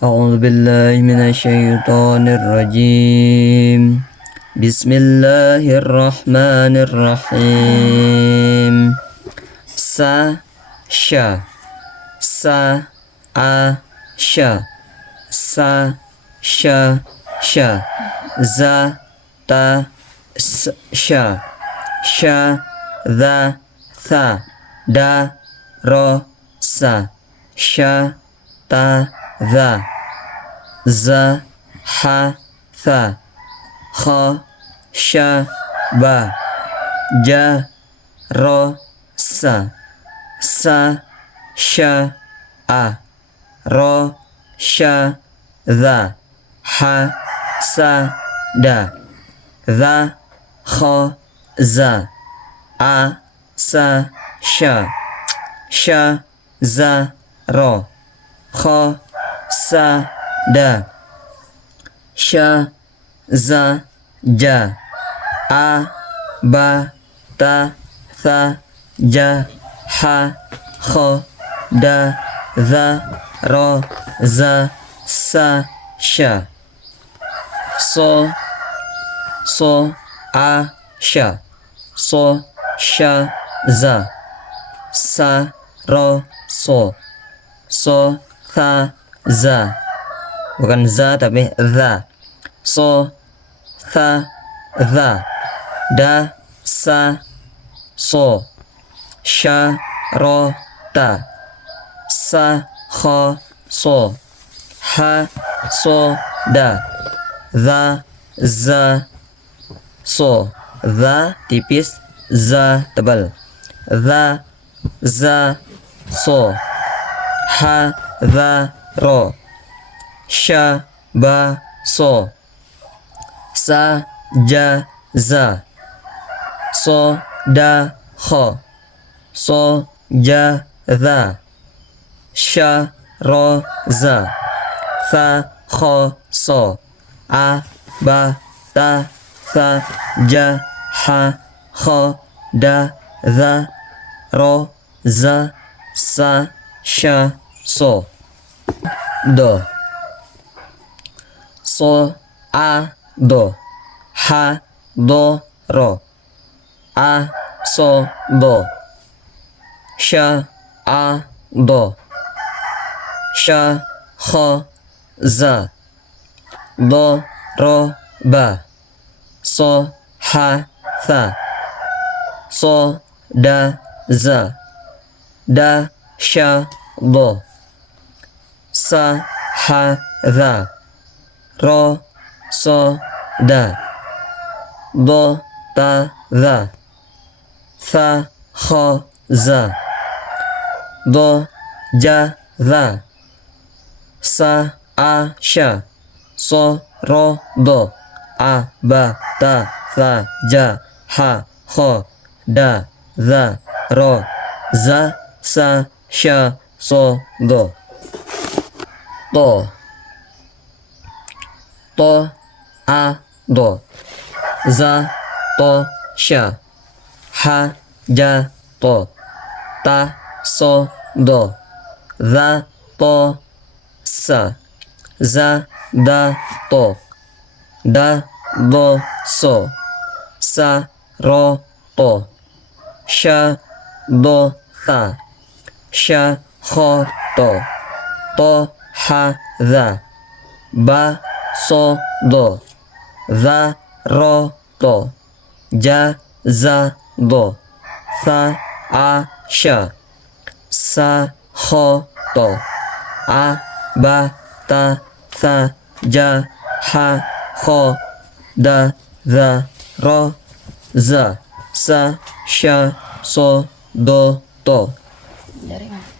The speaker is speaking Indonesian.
أعوذ بالله من الشيطان الرجيم. بسم الله الرحمن الرحيم. سا شا سا آ شا سا شا شا زا تا س شا شا ذا ثا دا رو سا شا تا ذا za ha tha kha sha ba ja ro sa sha a ro sha dha ha sa da dha kha za a sa sha za ro kha sa da sha za ja a ba ta tha ja ha kha da za ro za sa sha so a sha sha za sa ro so tha za, bukan za tapi za, tha za, da sa so, sha ro ta, sa kha so, ha so da, za za so, za tipis, za tebal, za so, ha za ro, sha ba so, sa ja za, so da kho, so ja za, sha ro za, tha kho so, a ba ta tha ja ha kho da za ro za sa sha so do a do ha do ro a so do sha a do sha kho za do ro ba so ha tha so da za da sha do sa ha za ro so da do ta za tha kho za do ja za sa a sha so ro do a ba ta tha ja ha kho da za ro za sa sha so do to a do za to sha ha ja to ta so do za to sa za da to da do so sa ro to sha do tha sha kho to ha za ba so do za ro to ja za do tha a sha sa kho to a ba ta tha ja ha kho da za ro za sa sha so do to. Dari mana?